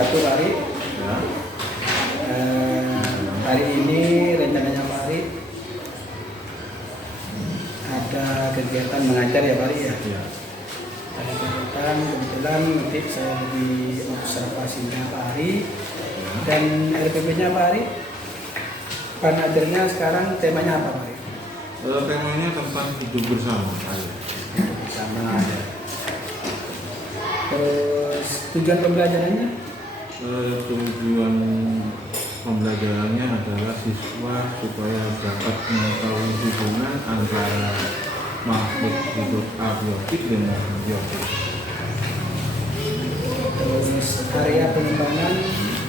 wabarakatuh Pak Ari. Ya. Hari ini rencananya Pak Ari ada kegiatan mengajar ya Pak Ari ya? Ya. Ada kegiatan, kebetulan nanti saya di observasinya Pak Ari dan RPP-nya Pak Ari. Pengajarnya sekarang temanya apa Pak Ari? Temanya tentang hidup bersama. Bersama ada. Terus tujuan pembelajarannya? Tujuan pembelajarannya adalah siswa supaya dapat mengetahui hubungan antara makhluk hidup abiotik dengan biotik. Terus area pengembangan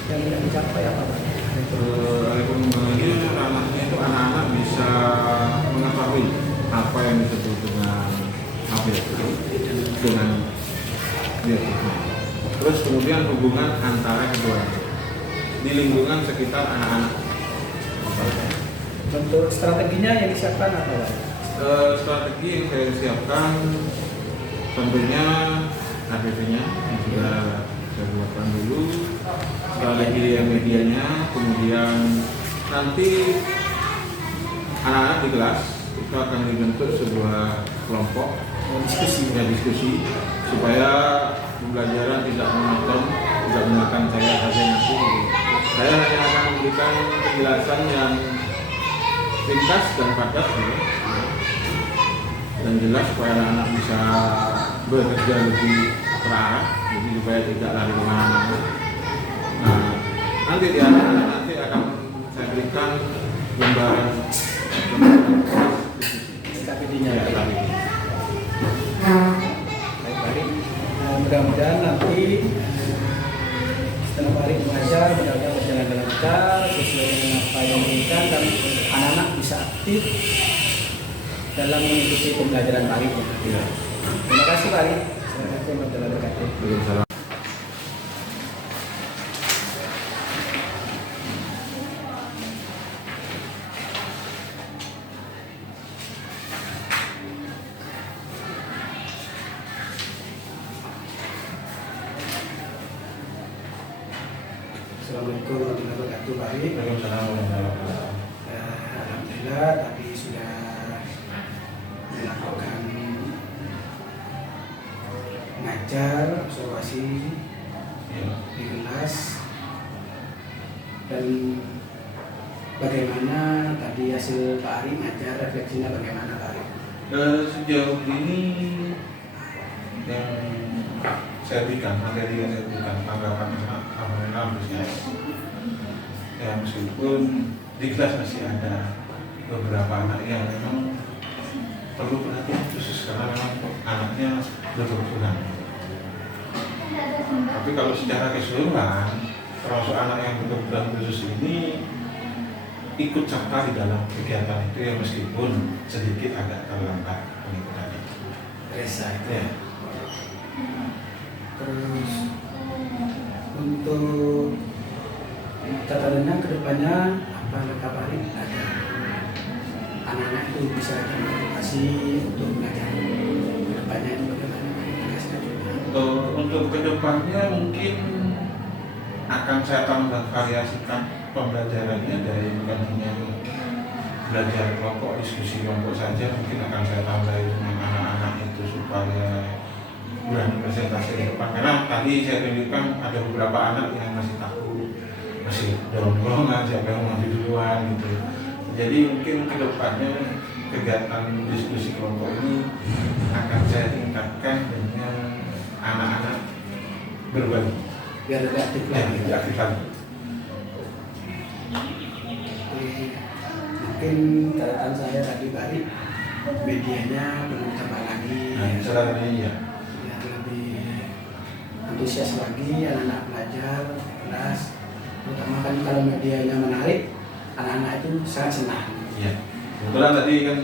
yang tidak dicapai apa Pak? Area pengembangannya ranahnya itu anak-anak bisa mengetahui apa yang disebut dengan abiotik dengan biotik. Terus kemudian hubungan antara keduanya di lingkungan sekitar anak-anak. Untuk strateginya yang disiapkan apa Pak? Strategi yang saya siapkan tentunya APP-nya yang sudah saya buatkan dulu, strategi medianya, kemudian nanti anak-anak di kelas itu akan dibentuk sebuah kelompok diskusi supaya pembelajaran tidak monoton, tidak menggunakan saya saja nanti. Saya hanya akan memberikan penjelasan yang ringkas dan padat gitu, dan jelas supaya anak-anak bisa bekerja lebih terarah, jadi supaya tidak lari kemana-mana. Nah, nanti di anak-anak nanti akan saya berikan gambaran KPD-nya. ya, tadi. Baik Pak Ari. Mudah-mudahan nanti setelah Pak Ari mengajar, mudah-mudahan berjalan dengan lancar sesuai dengan apa yang diinginkan dan anak-anak bisa aktif dalam mengikuti pembelajaran Pak Ari. Ya. Terima kasih Pak Ari. Assalamualaikum warahmatullahi wabarakatuh. Waalaikumsalam. Assalamualaikum warahmatullahi wabarakatuh Pak Ari. Waalaikumsalam warahmatullahi wabarakatuh. Alhamdulillah tadi sudah melakukan mengajar, observasi Ya. di kelas dan bagaimana tadi hasil Pak Ari mengajar, refleksinya bagaimana Pak Ari? Sejauh ini yang saya berikan, materi yang saya berikan, tanggapan alhamdulillah ya, meskipun di kelas masih ada beberapa anak yang memang perlu perhatian khusus karena memang anaknya berkebutuhan. Tapi kalau secara keseluruhan, termasuk anak yang berkebutuhan khusus ini ikut serta di dalam kegiatan itu ya, meskipun sedikit agak terlambat pengikutannya. Resa itu. Ya. Terus untuk catatannya kedepannya apa Pak Ari? Ada anak-anak itu bisa termotivasi untuk belajar kedepannya itu bagaimana? Untuk kedepannya mungkin akan saya tambah variasikan pembelajarannya dari bukan hanya belajar kelompok, diskusi kelompok saja, mungkin akan saya tambah dengan anak-anak itu supaya berani presentasi di depan. Karena tadi saya tunjukkan ada beberapa anak yang masih takut, masih dorong-dorongan siapa yang maju duluan gitu. Jadi mungkin kedepannya kegiatan diskusi kelompok ini akan saya tingkatkan dengan anak-anak berbagi Biar lebih aktif yang lagi. lebih aktif lagi. Mungkin catatan saya tadi Pak Ari, medianya perlu tambah lagi. Nah, misalnya ya. Biar lebih antusias lagi anak-anak belajar kelas, terutama kan kalau medianya menarik, anak-anak itu sangat senang. Iya. Kebetulan tadi kan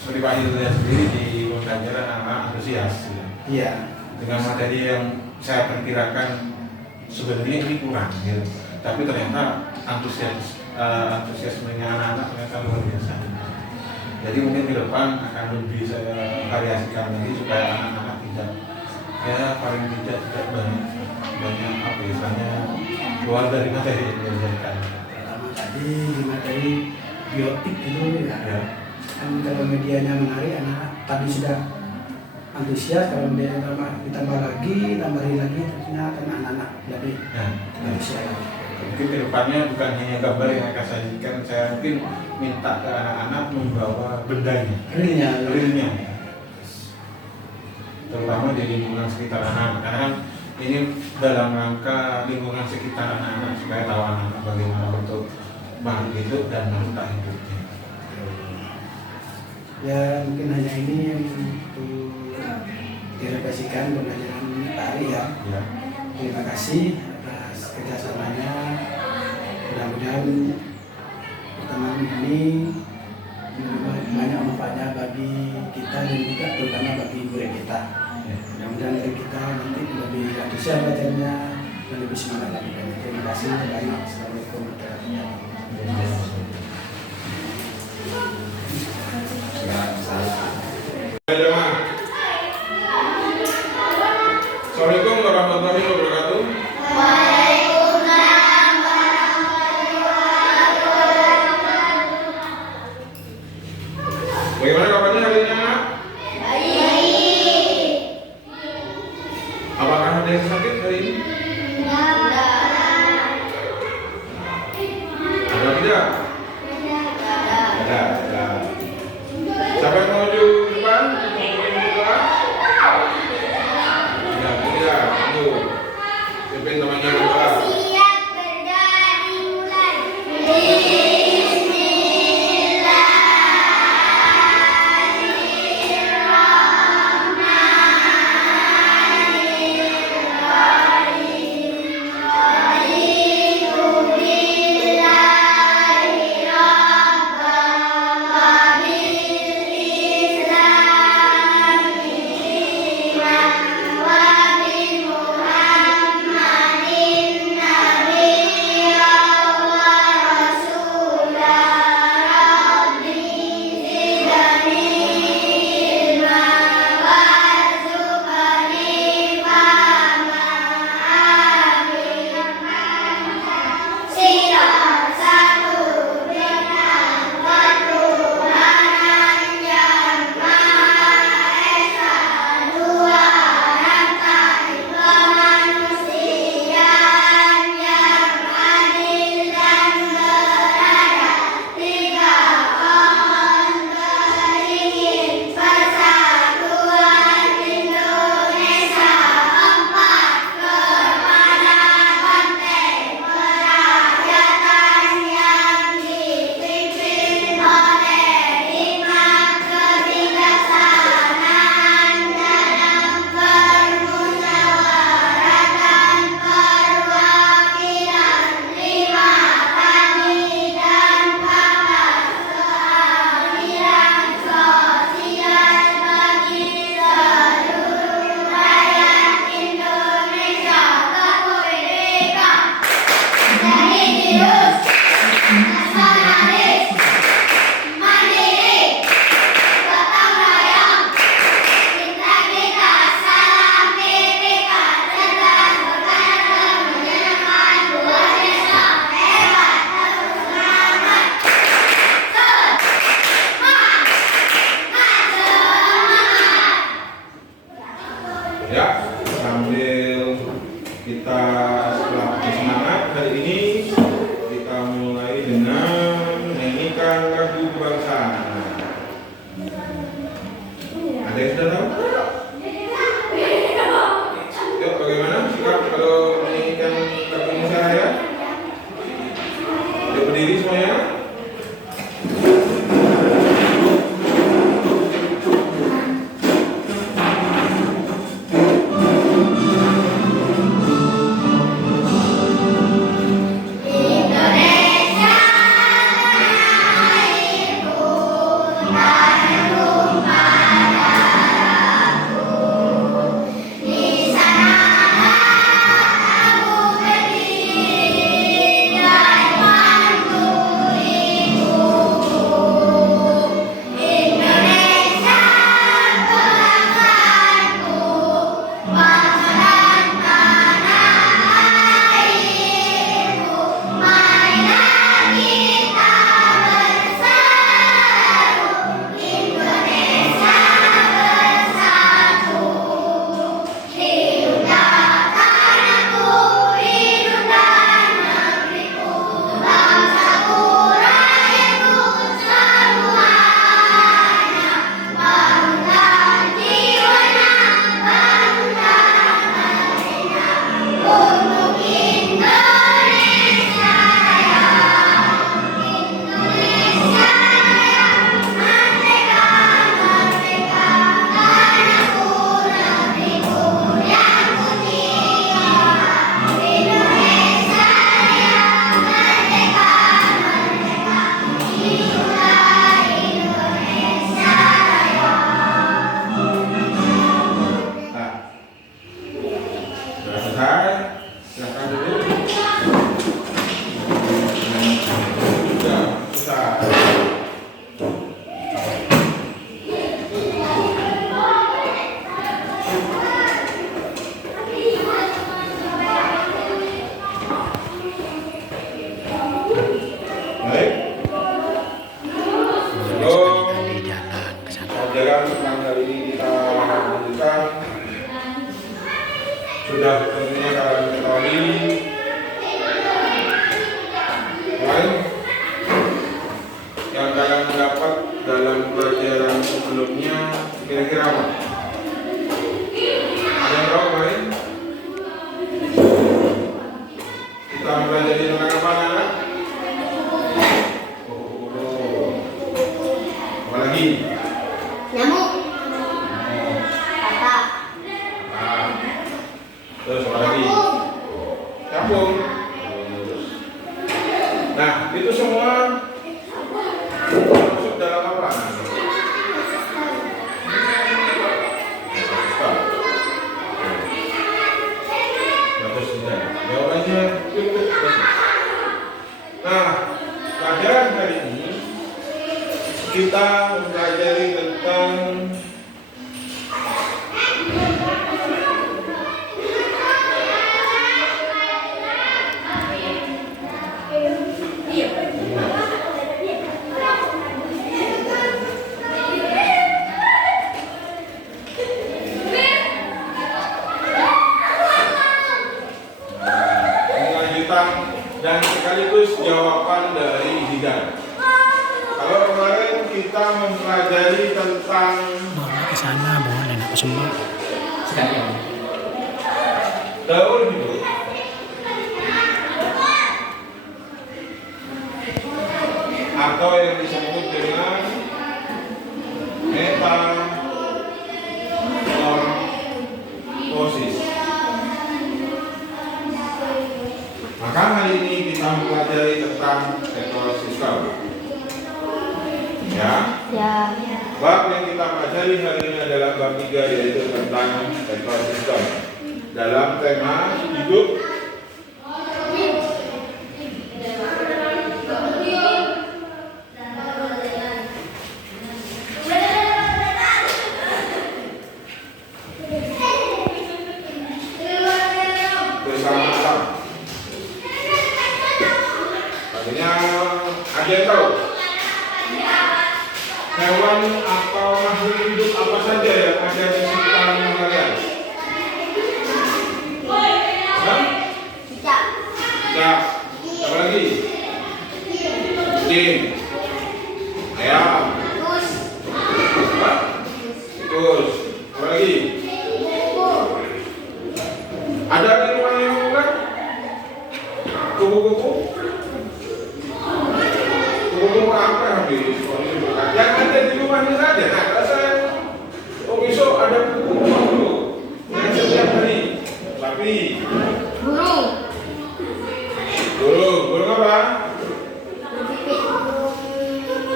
seperti Pak Yul lihat sendiri di pembelajaran anak-anak antusias. Iya. Dengan materi yang saya perkirakan sebenarnya ini kurang, ya. Tapi ternyata antusiasmenya anak-anak ternyata luar biasa. Jadi mungkin ke depan akan lebih saya variasikan lagi supaya anak-anak tidak, ya paling tidak banyak apa istilahnya Luar dari materi yang diajarkan. Pertama tadi di materi biotik gitu ya. Ya. Kan kalau medianya menarik, anak tadi sudah antusias, kalau media ditambah lagi, tambahin lagi, tentunya akan anak-anak lebih Nah, antusias lagi. mungkin kedepannya bukan hanya gambar yang akan sajikan, saya mungkin minta ke anak-anak membawa bendanya, realnya, terutama di lingkungan sekitar anak-anak, karena kan ini dalam rangka lingkungan sekitar anak-anak supaya tahu anak-anak bagaimana bentuk makhluk hidup dan makhluk tak hidupnya. Ya mungkin hanya ini yang untuk direfleksikan pembelajaran tari ya. Ya. Terima kasih atas kerjasamanya. Mudah-mudahan pertemuan ini banyak manfaatnya bagi kita dan juga terutama bagi murid kita. Mudah-mudahan murid kita nanti lebih antusias belajarnya dan lebih semangat lagi. Terima kasih banyak. Assalamualaikum warahmatullahi wabarakatuh. Assalamualaikum warahmatullahi wabarakatuh. Bagaimana kabarnya hari ini, anak? Baik. Apakah ada yang sakit hari ini? Ada tidak? Ada. Siapa yang mau maju depan? Tidak. Tunggu. Pimpin temannya berdoa. Ya, sambil kita setelah bersemangat hari ini kita mulai dengan menyanyikan lagu kebangsaan. Ada yang sudah tahu? Yuk, bagaimana sikap kalau menyanyikan lagu Indonesia Raya? Yuk berdiri semuanya. sudah tentunya kalian ketahui lain yang kalian mendapat dalam pelajaran sebelumnya kira-kira apa? Ada yang tahu lain? Kita belajar tentang apa anak? Apa lagi? Nyamuk. Oh. Kata. Nah, terus apa lagi? Capung. Nah, itu semua masuk dalam apa? Bagus sudah. Jawabannya cukup bagus. Nah, pelajaran hari ini kita mempelajari tentang lanjutan dan sekaligus jawaban dari Zidan. Kalau kemarin kita mempelajari tentang Bawa ke sana, bawa nenek ke semua. Sekalian. daur hidup, atau yang disebut dengan metamorfosis. Maka hari ini kita mempelajari tentang ekosistem. Ya. Ya. Bab yang kita pelajari hari ini adalah bab 3, yaitu tentang ekosistem dalam tema hidup bersama-sama. Artinya ada yang tahu hewan atau makhluk hidup apa saja yang ada di sekitar rumah kalian? Hah? Cicak. Ya. Apa lagi? Kucing. Ayam. Terus. Hah? Terus. Apa lagi? Ada di rumah yang bukan? Kupu-kupu? Kupu-kupu apa habis? Yang ada di rumahnya saja. Nah, kalau saya besok ada kupu-kupu yang setiap hari. Sapi. Burung. Burung apa? Pipit.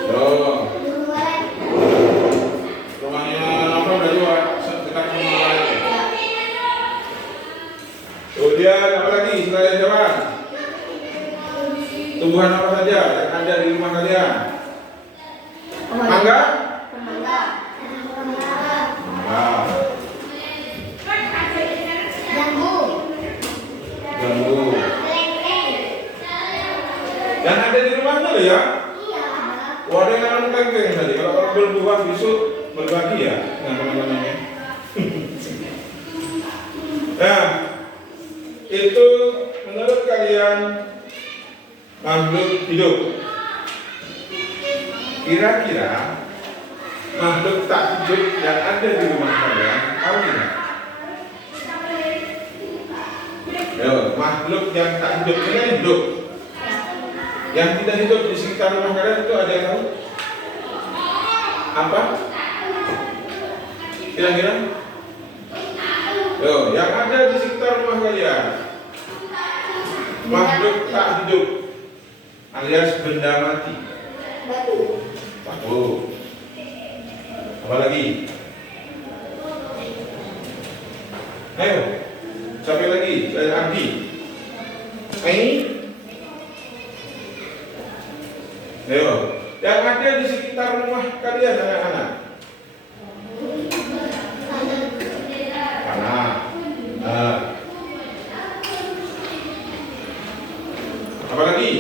Burung. Burung walet. Rumahnya apa udah jual? Dekat rumah lain. Ya. Kemudian apa lagi? Selain hewan, tumbuhan apa saja yang ada di rumah kalian? Mangga? Mangga. Nah, Jambu. jambu. Yang ada di rumahnya loh ya? Wah, ada yang nanam kelengkeng tadi. Kalau berbuah besok berbagi ya dengan teman-temannya. Nah, itu menurut kalian makhluk hidup. Kira-kira makhluk tak hidup yang ada di rumah kalian tahu tidak? Yo, makhluk yang tak hidup ini hidup. Yang tidak hidup di sekitar rumah kalian itu ada yang tahu? Apa? Kira-kira? Yo, yang ada di sekitar rumah kalian makhluk tak hidup alias benda mati. Batu. Batu. Apa lagi? Ayo, siapa lagi? Saya Andi. Ini. Ayo, yang ada di sekitar rumah kalian anak-anak. Tanah. Apa lagi?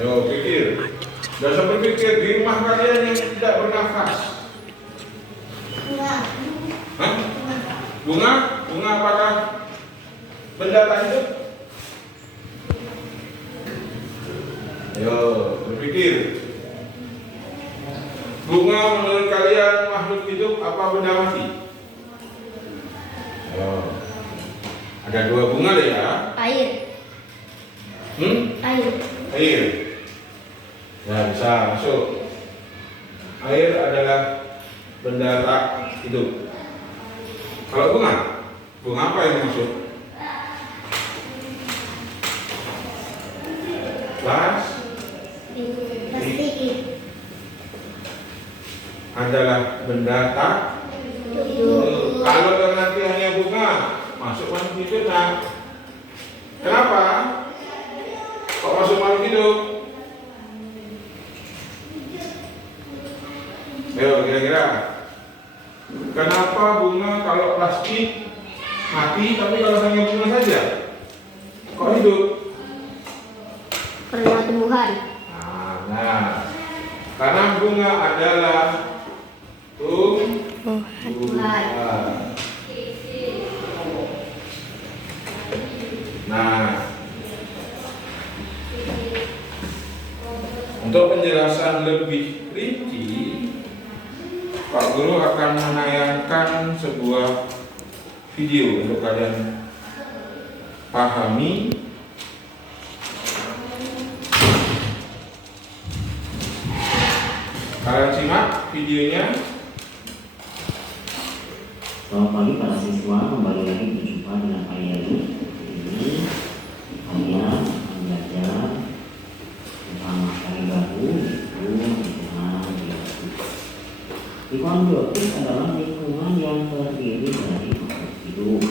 Ayo pikir. Jangan berpikir di rumah kalian yang tidak bernafas. Bunga. Hah? Bunga apakah benda tak hidup? Ayo, berpikir. Bunga menurut kalian makhluk hidup apa benda mati? Ayo. Ada dua bunga deh ya. Air. Air. Air. Ya, bisa masuk. Air adalah benda tak hidup. Kalau bunga apa yang masuk? Plastik. Adalah benda tak hidup. Kalau nanti hanya bunga, masuk makhluk hidup. Nah, kenapa? Kok masuk makhluk hidup? Ayo kira-kira. Kenapa bunga kalau plastik mati, tapi kalau hanya bunga saja kok hidup? Karena tumbuhan. Nah, karena bunga adalah tumbuhan. Nah, untuk penjelasan lebih rinci, Pak Guru akan menayangkan sebuah video untuk kalian pahami. Kalian simak videonya. Selamat pagi para siswa, kembali lagi berjumpa dengan saya ini. Saya akan belajar tentang materi baru, yaitu lingkungan biotik. Lingkungan biotik adalah lingkungan yang terdiri dari makhluk hidup.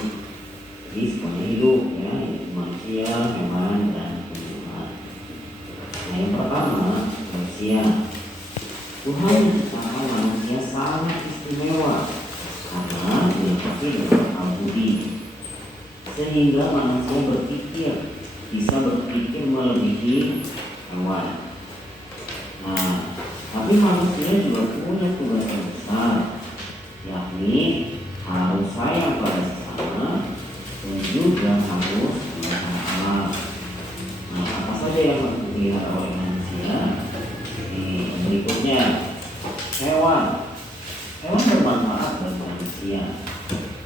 Jadi semuanya hidup ya, yaitu manusia, hewan, dan tumbuhan. Nah, yang pertama, manusia. Tuhan menciptakan manusia sangat istimewa karena dilengkapi dengan akal budi, sehingga manusia bisa berpikir melebihi hewan. Nah, tapi manusia juga punya tugas yang besar, yakni harus sayang pada sesama dan juga harus melihara alam. Nah, apa saja yang harus dipelihara oleh manusia? Berikutnya, hewan bermanfaat bagi manusia.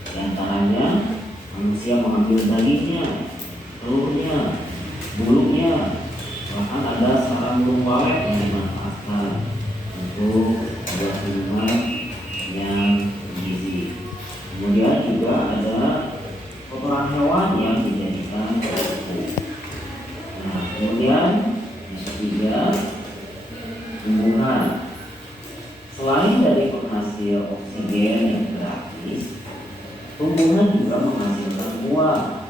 Di antaranya, manusia mengambil dagingnya, telurnya, bulunya, bahkan ada sarang burung walet yang dimanfaatkan untuk buat minuman yang bergizi. Kemudian juga ada kotoran hewan yang dijadikan pupuk. Nah, kemudian yang ketiga, tumbuhan. Selain dari penghasil oksigen yang gratis, tumbuhan juga menghasilkan buah,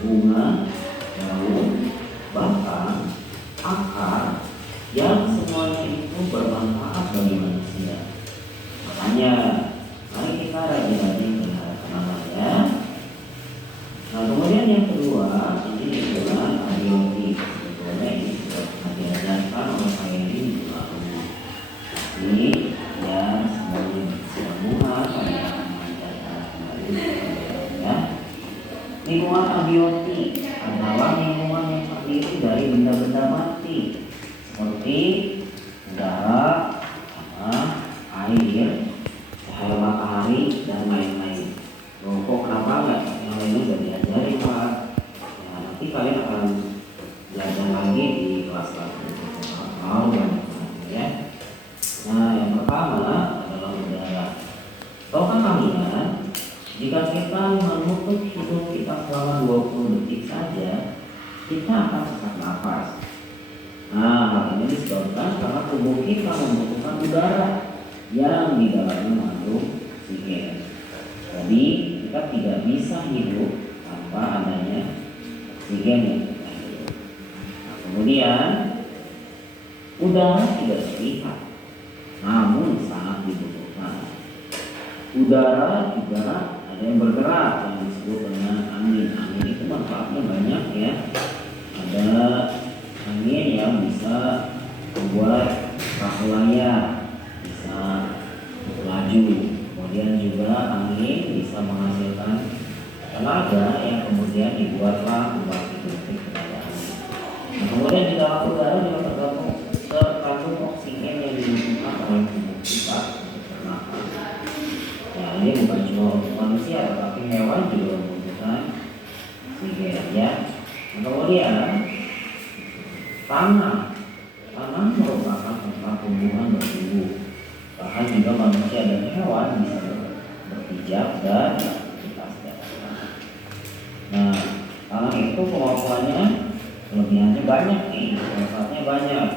bunga, daun, bahkan akar yang semuanya itu bermanfaat bagi manusia. Makanya mari kita rajin-rajin pelihara tanaman ya. Nah, kemudian yang kedua, ini adalah abiotik. Sebetulnya ini sudah pernah diajarkan oleh saya ini ya, semuanya semua saya akan mengajarkan kembali ya. Lingkungan abiotik adalah lingkungan yang terdiri dari benda-benda mati seperti udara, tanah, air, cahaya matahari, dan lain-lain. Loh, kok kenapa enggak? Yang lainnya sudah diajari Pak. Ya, nanti kalian akan belajar lagi di kelas-kelas ya. Nah, yang pertama adalah udara. Tahukah kalian, jika kita menutup hidup kita selama 20 detik saja, kita akan sesak nafas. Nah, hal ini disebabkan karena tubuh kita membutuhkan udara yang di dalamnya mengandung oksigen. Jadi, kita tidak bisa hidup tanpa adanya oksigen yang kita hidup. Nah, kemudian, udara tidak terlihat, namun sangat dibutuhkan. Udara juga ada yang bergerak yang disebut dengan angin. Angin itu manfaatnya banyak ya. Ada angin yang bisa membuat perahu layar bisa laju. kemudian juga angin bisa menghasilkan tenaga yang kemudian dibuatlah pembangkit listrik tenaga angin. Nah, kemudian di dalam udara juga terkandung oksigen yang dibutuhkan oleh tubuh kita untuk bernafas. Ya, ini bukan cuma untuk manusia, tetapi hewan juga membutuhkan oksigen ya. Nah, kemudian tanah merupakan tempat tumbuhan bertumbuh. Bahkan juga manusia dan hewan bisa berpijak dan beraktivitas di atas tanah. Nah, tanah itu kemampuannya kelebihannya banyak nih, manfaatnya banyak.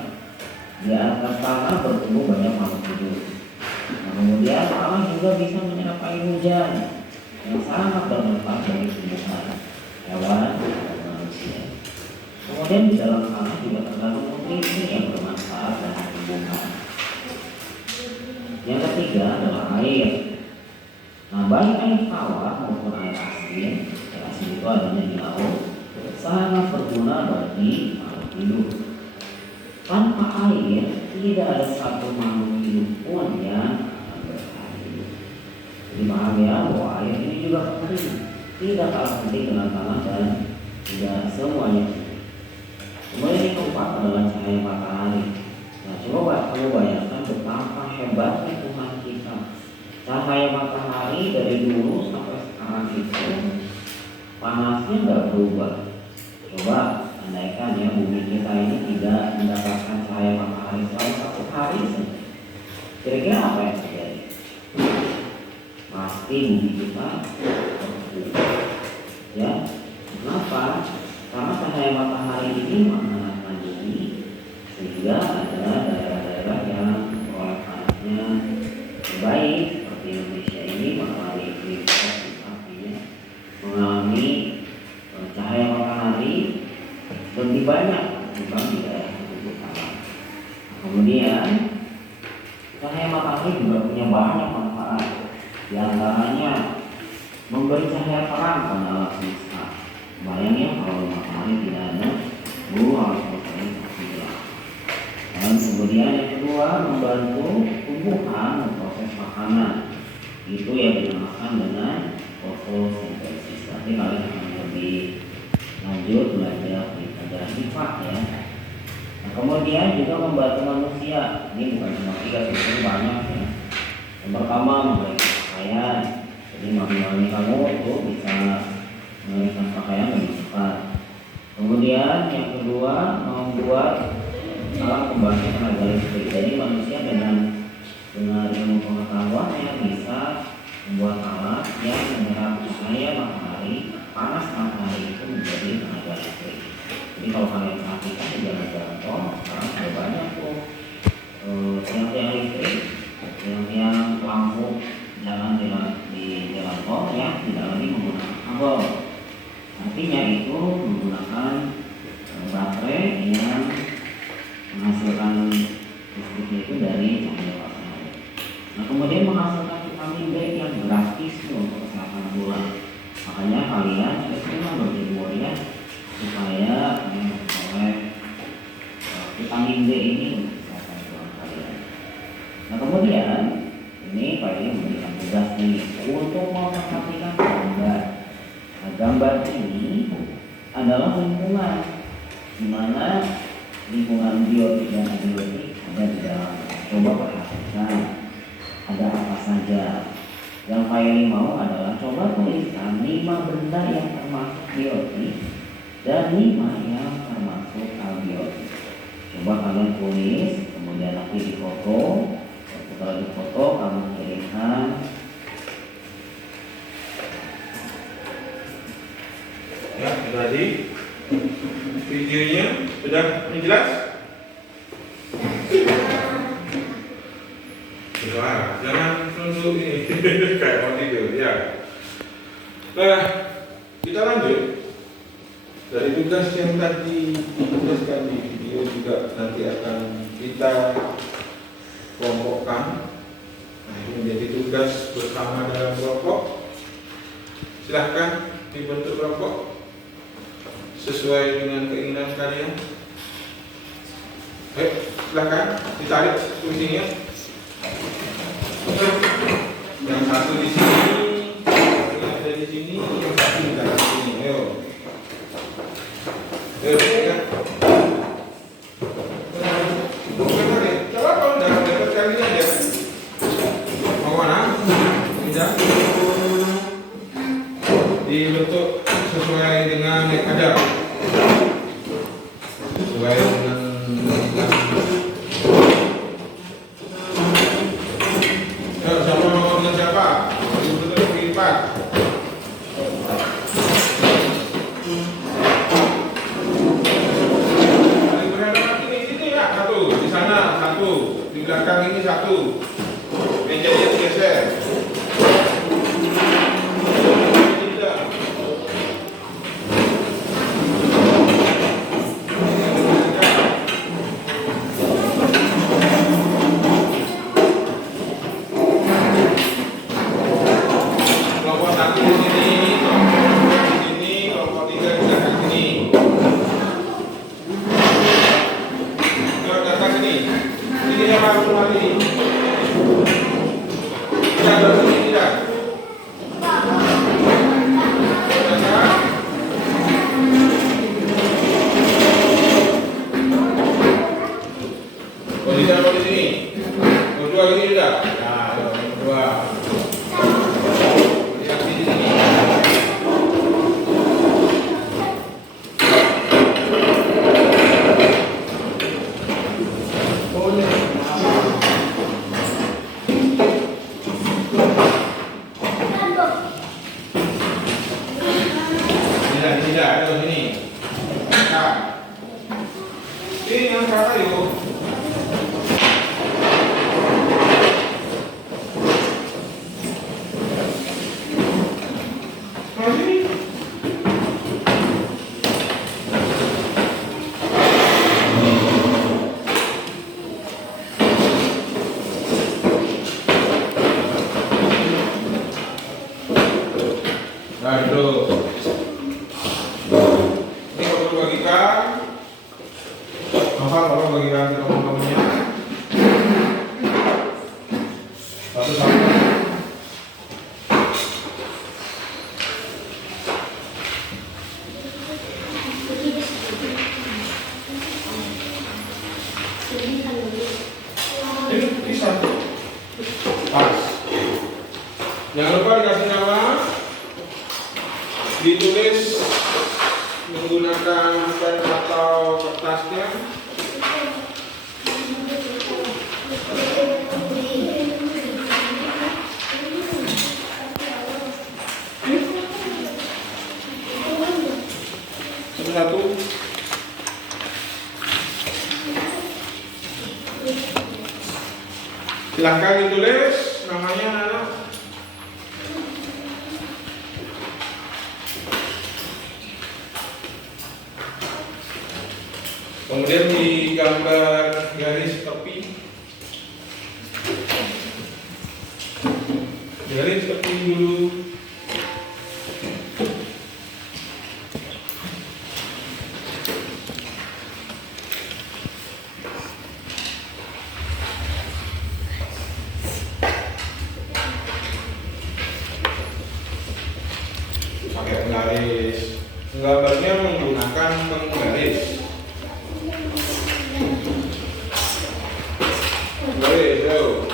Di atas tanah bertumbuh banyak makhluk hidup. Nah, kemudian tanah juga bisa menyerap air hujan yang sangat bermanfaat bagi tumbuhan, hewan, dan manusia. Kemudian di dalam tanah juga terdapat nutrisi yang bermanfaat bagi tumbuhan. Yang ketiga adalah air. Nah, baik air tawar maupun air asin itu adanya di laut, sangat berguna bagi makhluk hidup. Tanpa air, tidak ada satu makhluk hidup pun yang akan bertahan. Jadi paham ya bahwa air ini juga penting, tidak kalah penting dengan tanah dan tidak semuanya. Kemudian yang keempat adalah cahaya matahari. Nah, coba kamu bayangkan betapa hebatnya Tuhan kita. Cahaya matahari dari dulu sampai sekarang itu panasnya nggak berubah. Coba andaikan ya bumi kita ini tidak mendapatkan cahaya matahari selama 1 hari saja, kira-kira apa yang terjadi? Pasti bumi kita berubah. Ya, kenapa? Karena cahaya matahari ini menghangatkan bumi, sehingga ada daerah-daerah yang memperoleh panasnya baik seperti Indonesia ini mengalami iklim tropis, artinya mengalami cahaya matahari lebih banyak dibanding di daerah kutub utara. Kemudian cahaya matahari juga punya banyak manfaat. Di antaranya memberi cahaya terang pada alam semesta. Bayangnya kalau matahari tidak ada, alam semesta ini pasti gelap. Dan kemudian yang kedua, membantu tumbuhan memproses makanan. Itu yang dinamakan dengan fotosintesis. Nanti kalian akan lebih lanjut belajar di pelajaran IPA ya. Nah, kemudian juga membantu manusia. Ini bukan cuma 3, sebenarnya banyak ya. Yang pertama memberi pakaian. Jadi mami-mami kamu itu bisa memberikan pakaian lebih cepat. Kemudian yang kedua membuat alat pembangkit tenaga listrik. Jadi manusia dengan ilmu pengetahuannya bisa membuat alat yang menyerap cahaya matahari, panas matahari itu menjadi tenaga listrik. Jadi kalau kalian perhatikan di jalan-jalan tol sekarang ada banyak tuh tiang-tiang listrik, tiang-tiang lampu jalan di jalan tol yang tidak lagi menggunakan kabel. Artinya itu menggunakan baterai yang menghasilkan listriknya itu dari cahaya matahari. Nah, kemudian menghasilkan vitamin D yang gratis untuk kesehatan tulang. Makanya kalian harus berjemur ya supaya kalian memperoleh vitamin D ini untuk kesehatan tulang kalian. Nah, kemudian ini Pak ini memberikan tugas nih untuk memperhatikan gambar. Nah, gambar ini adalah lingkungan, di mana lingkungan biotik dan abiotik ada di dalam. Coba perhatikan ada apa saja. Yang Pak ini mau adalah coba tuliskan 5 benda yang termasuk biotik dan 5 yang termasuk abiotik. Coba kalian tulis, kemudian nanti difoto. Setelah difoto kamu kirimkan. Ya, tadi videonya sudah jelas? Sudah, jangan nunduk ini kayak mau tidur ya. Nah, kita lanjut dari tugas yang tadi ditugaskan di video juga nanti akan kita kelompokkan. Nah, ini menjadi tugas bersama dalam kelompok. Silahkan dibentuk kelompok sesuai dengan keinginan kalian. Silahkan ditarik kursinya. Yang satu di sini, yang ada di sini, yang satu di dalam sini. Ayo. Ayo, ya. Benar ya? Coba kalau udah dapat kali ini aja. Mau mana? Tidak. Dibentuk sesuai dengan yang ada. Sesuai dengan siapa mau dengan siapa? Dibentuk berlipat. Satu di sana, satu di belakang ini, satu meja yang geser. Kelompok satu di sini, kelompok di sini, kelompok tiga di belakang sini. Datang sini. Ini yang baru kembali ini. Tidak ada sini, tidak. Datang. Oh, tidak mau di sini. Berdua ini tidak. Nah, berdua. Lihat di sini. Tidak, ada sini. Nah, ini yang berapa yuk? Nah, sini. Aduh. Ini kalau bagikan, bapak bagikan ke teman-temannya. Satu-satu. Ini bisa. Pas. Jangan lupa dikasih nama. Ditulis menggunakan pen atau kertasnya. Satu-satu. Silahkan ditulis namanya anak. Kemudian digambar garis tepi. Garis tepi dulu. Pakai penggaris. Gambarnya menggunakan penggaris. Garis, yo.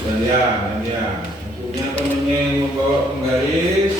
Dan ya. Punya temennya yang membawa penggaris.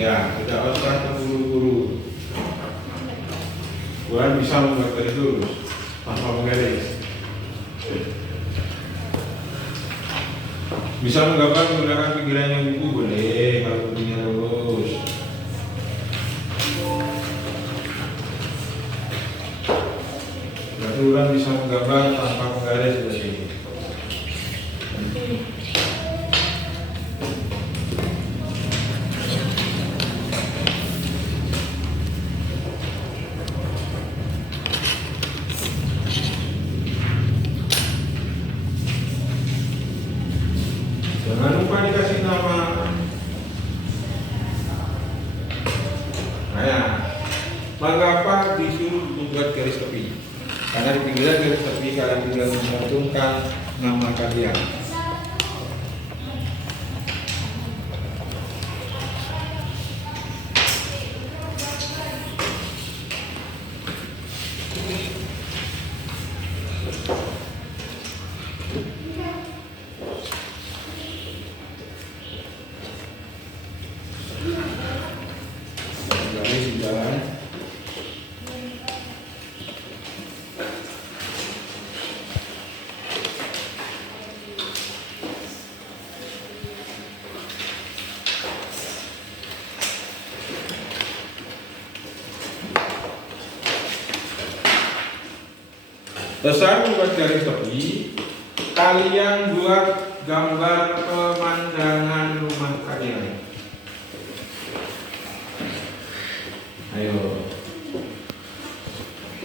Ya, tidak usah terburu-buru. Bulan bisa membuat garis lurus tanpa menggaris. Bisa menggambar menggunakan pikiran yang buku boleh kalau bukunya lurus. Berarti Bulan bisa menggambar tanpa menggaris boleh. Jangan lupa dikasih nama. Nah, mengapa disuruh membuat garis tepi? Karena di pinggiran garis tepi kalian tinggal mencantumkan nama kalian. Garis di jalan. Selesai membuat garis tepi, kalian buat gambar pemandangan rumah kalian. Ayo,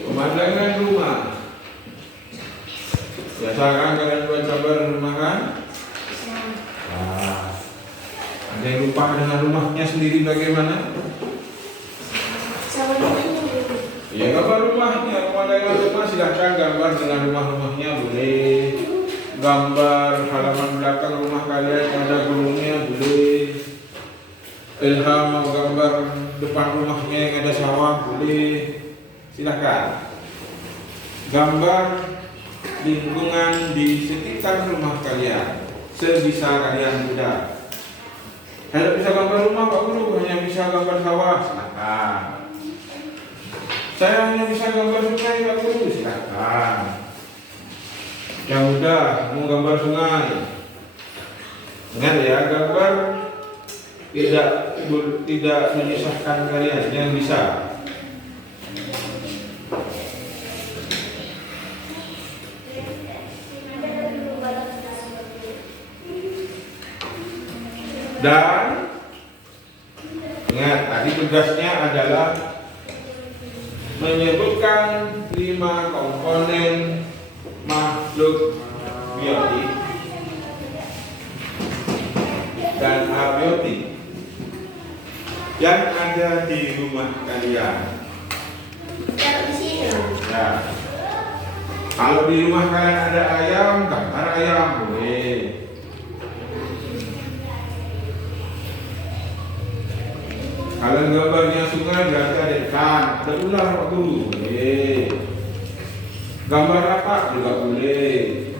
pemandangan rumah. Biasakan kalian buat gambar rumah kan? Nah, ada yang lupa dengan rumahnya sendiri bagaimana? Sama dengan Ya gambar rumahnya, pemandangan rumah silahkan gambar dengan rumah-rumahnya boleh. Gambar halaman belakang rumah kalian yang ada gunungnya boleh. Ilham mau gambar depan rumahnya yang ada sawah boleh. Silahkan. Gambar lingkungan di sekitar rumah kalian sebisa kalian mudah. Kalau bisa gambar rumah Pak Guru, hanya bisa gambar sawah, silahkan. Saya hanya bisa gambar sungai Pak Guru, silakan. Yang mudah mau gambar sungai. Ingat ya, gambar tidak menyusahkan kalian, yang bisa. Dan ingat tadi tugasnya adalah menyebutkan 5 komponen makhluk biotik dan abiotik yang ada di rumah kalian. Taruh di sini. Ya. Kalau di rumah kalian ada ayam, gambar ayam boleh. Kalau gambarnya sungai berarti ada ikan, ada ular Pak Guru, boleh. Gambar apa juga boleh.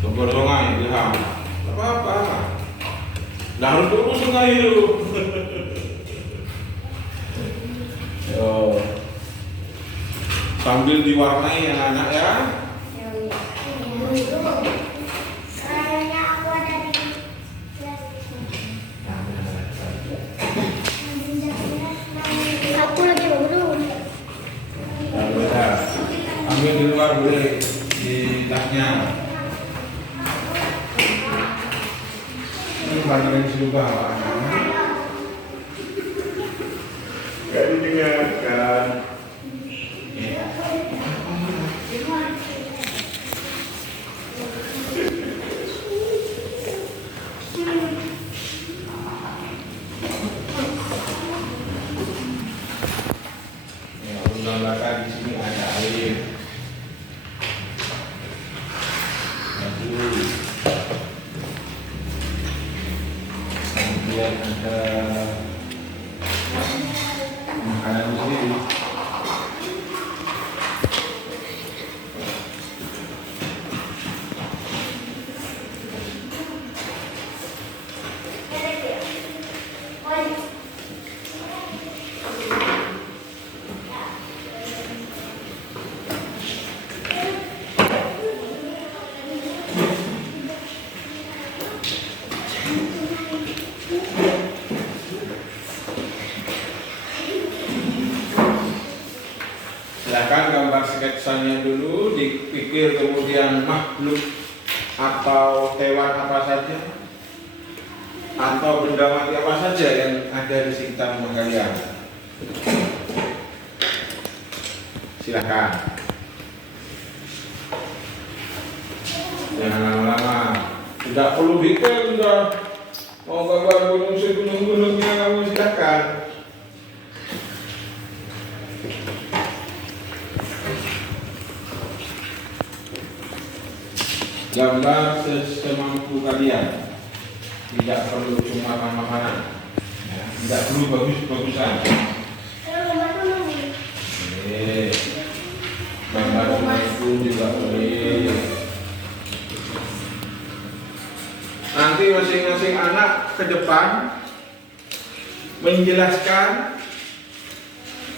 Gambar sungai, Ilham, tak apa-apa. Nah harus turun sungai itu. Yo. Sambil diwarnai anak-anak ya. Kayaknya aku ada di aku lagi belum. Ya, ambil di luar boleh di tasnya. Ini barang yang sudah bawa. Gak didengarkan. Undang-undang di sini ada air. Kemudian ada makanan sendiri. Silakan gambar sketsanya dulu, dipikir kemudian makhluk atau hewan apa saja atau benda mati apa saja yang ada di sekitar rumah kalian. Silakan. Jangan lama-lama. Tidak perlu detail, sudah mau gambar gunung-gunungnya kamu silakan. Gambar semampu kalian, tidak perlu cuma mana-mana, ya, tidak perlu bagus-bagusan. Gambar semampu juga boleh. Nanti masing-masing anak ke depan menjelaskan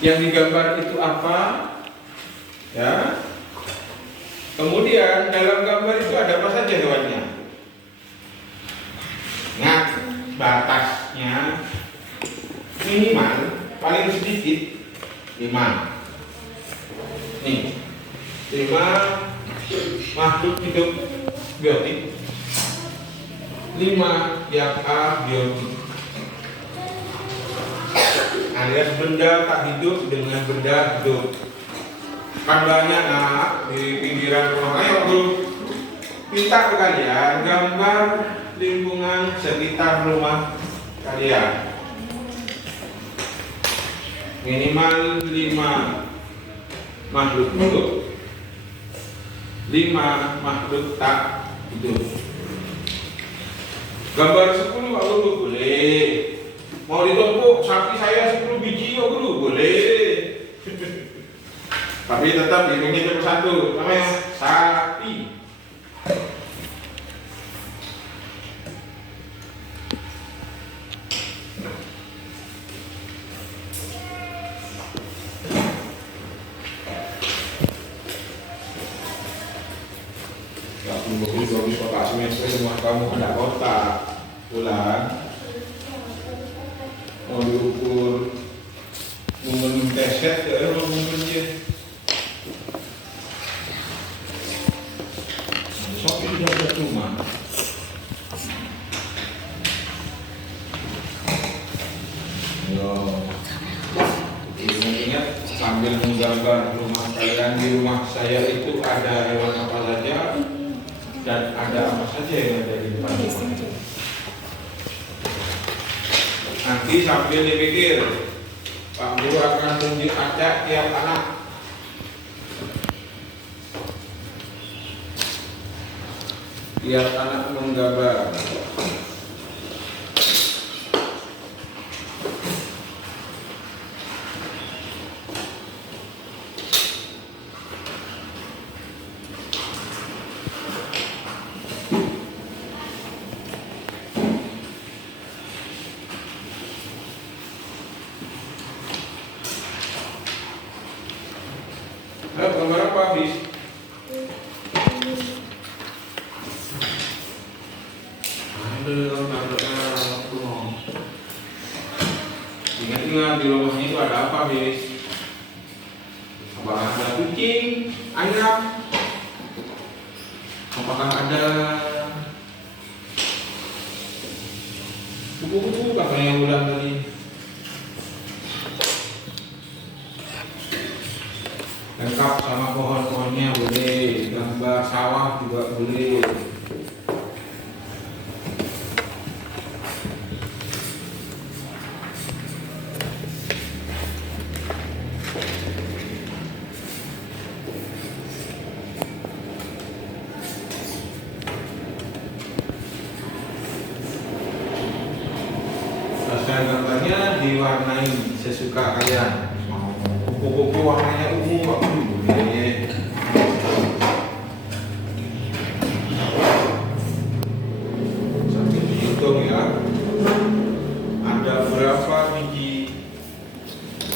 yang digambar itu apa, ya. Kemudian dalam gambar itu ada apa saja hewannya. Nah, batasnya minimal paling sedikit 5. Nih, 5 makhluk hidup biotik, 5 yang abiotik, alias benda tak hidup dengan benda hidup. Kan banyak nak di pinggiran rumah. Ayo bro, minta ke kalian gambar lingkungan sekitar rumah kalian. Minimal 5 makhluk hidup, 5 makhluk tak hidup. Gambar 10 kalau boleh. Mau ditumpuk sapi saya 10 biji ya bro, boleh. Tapi tetap hitungnya cuma satu, namanya sapi. Gak perlu bagus kotak semester rumah kamu ada kotak. Bulan mau diukur mungkin teset ya, mungkin dia. Sopi sudah bercuma. Yo, ingat sambil menggambar rumah kalian, di rumah saya itu ada hewan apa saja dan ada apa saja yang ada di depan rumah. Nanti sambil dipikir, Pak Guru akan tunjuk acak tiap anak. Tiap anak menggambar. Gambar apa habis? Ingat-ingat di rumahnya itu ada apa, bis? Apakah ada kucing, ayam? Apakah ada buku-buku kakak yang ulang tadi? Lengkap sama pohon-pohonnya boleh, gambar sawah juga boleh. Gambarnya diwarnai sesuka kalian. Kupu-kupu warnanya ungu Pak Budi boleh. Sambil dihitung ya. Ada berapa biji?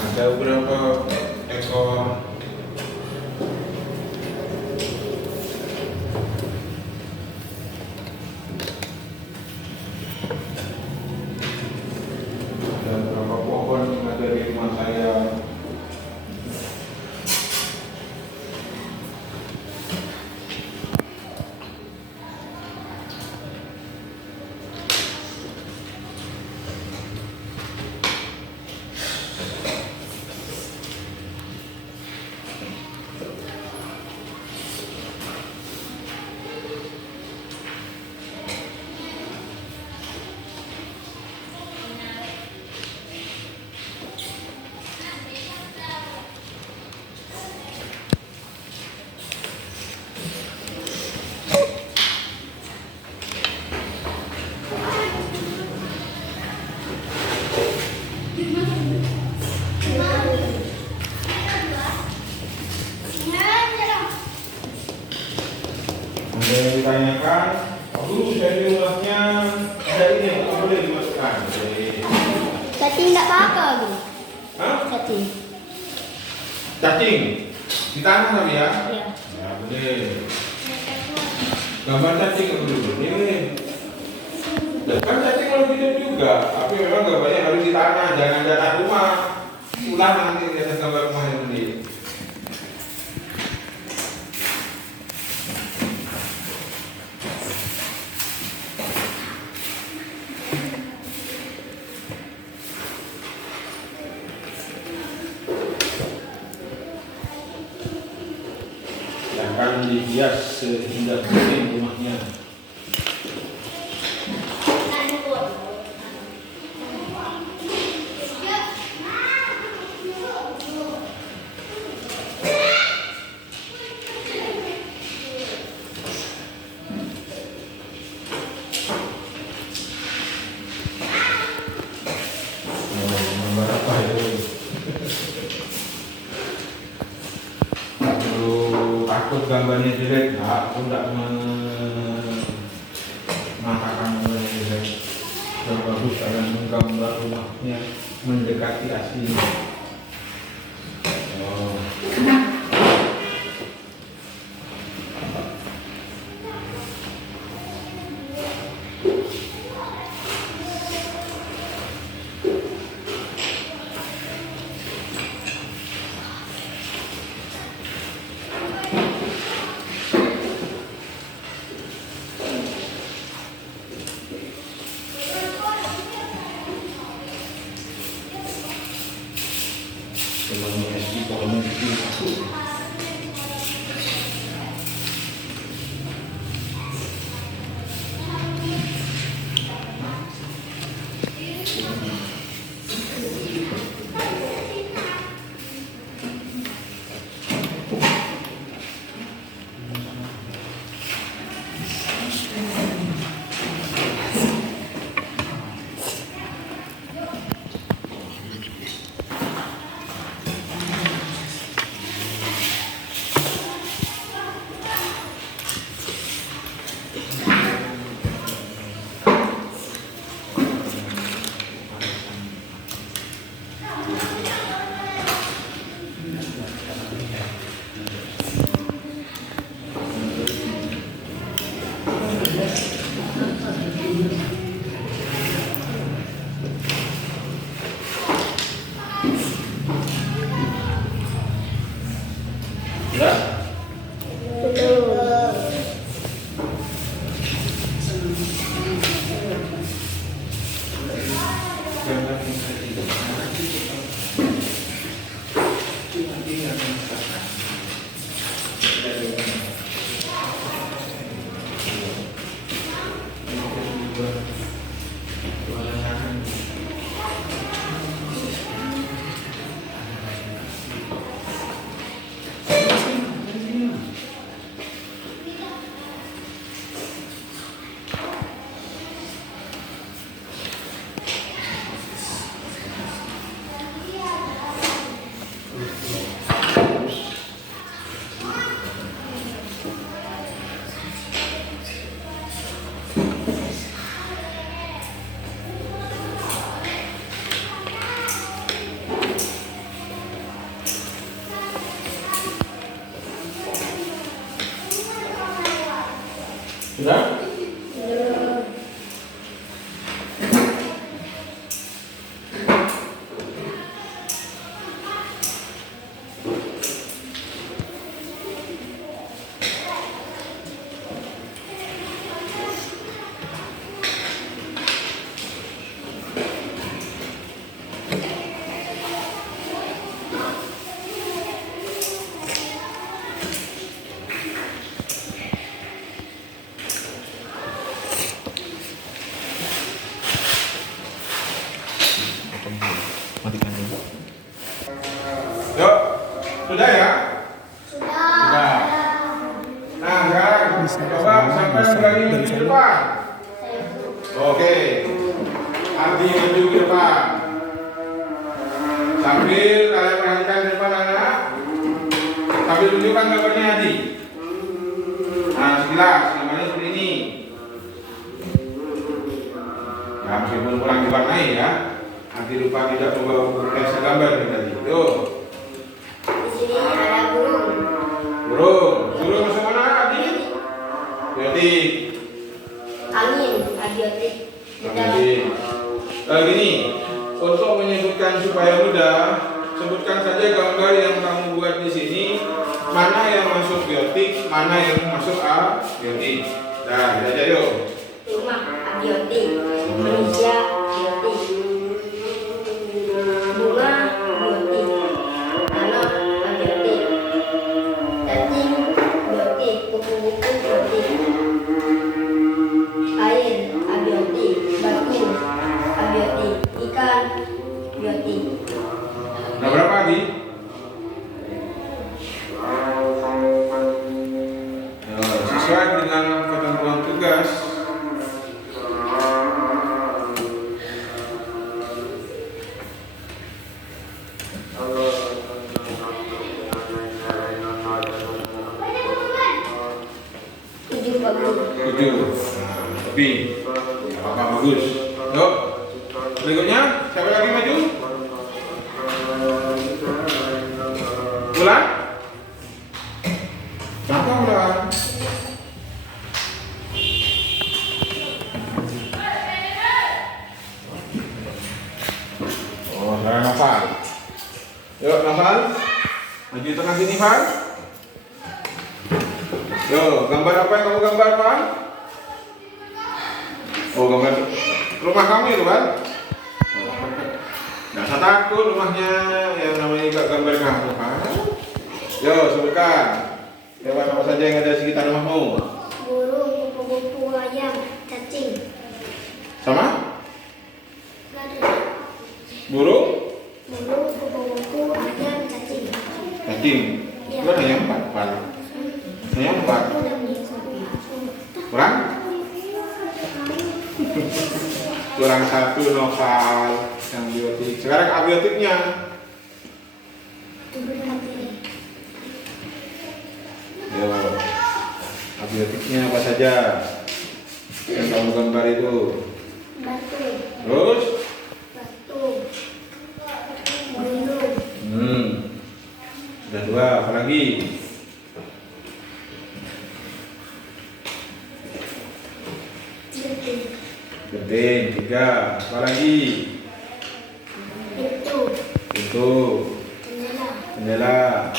Ada berapa ekor? Ada berapa pohon yang ada di rumah saya? Ada yang ditanyakan? Dulu saya jumlahnya ada ini yang tak boleh dimasukkan. Cacing enggak apa-apa gitu. Hah? Cacing. Cacing di tanah tapi ya? Iya. Ya boleh. Gambar cacing dulu boleh. Kan cacing kalau hidup juga, tapi memang gambarnya harus di tanah, jangan di atas rumah. Ulang nanti di atas gambar rumah yang sendiri. Akan dihias seindah mungkin rumahnya. Gambar apa itu? Takut gambarnya jelek, aku tidak mengatakan gambarnya jelek. Yang bagus adalah menggambar rumahnya mendekati aslinya. Oh. Sebelum SD pohonnya itu. Sudah ya? Sudah. Nah, sekarang coba sampai lagi maju ke depan. Oke. Ardi maju ke depan. Sambil kalian perhatikan di depan anak. Sambil tunjukkan gambarnya Adi. Nah, sekilas gambarnya seperti ini. Ya, meskipun kurang diwarnai ya. Adi lupa tidak membawa buku gambar tadi. Tuh. Di sini ada burung. Burung masuk mana Adi? Biotik. Angin, abiotik. Gini, untuk menyebutkan supaya mudah, sebutkan saja gambar yang kamu buat di sini, mana yang masuk biotik, mana yang masuk abiotik. Nah, kita aja yuk. Rumah, abiotik. Manusia, abiotik. Bunga, abiotik. Tanah, abiotik. Cacing, abiotik. Kupu-kupu, abiotik. Air, abiotik. Batu, abiotik. Ikan, abiotik. Nah, berapa Adi? Sesuai dengan ketentuan tugas. Tujuh bagus. 7 lebih. Apa bagus? Yuk. Berikutnya, siapa lagi maju? Bulan? Siapa Bulan? Oh, saya Noval. Yuk, Noval. Maju tengah sini, Val. Yo, gambar apa yang kamu gambar, Val? Oh, gambar rumah kamu itu, Val? Nggak usah takut rumahnya yang namanya gambar kamu, Val. Yo, sebutkan. Hewan apa saja yang ada di sekitar rumahmu? Burung, kupu-kupu, ayam, cacing. Sama? Nggak ada. Burung? Burung, kupu-kupu, ayam, cacing. Cacing? Iya. Itu hanya 4, Val. Hanya 4. Kurang? Kurang 1 Noval yang biotik. Sekarang abiotiknya. Yo, abiotiknya apa saja yang kamu gambar itu? Batu, Terus? batu, gunung, Sudah 2, apa lagi? gedung, Genting, 3, apa lagi? pintu, Pintu, jendela, jendela,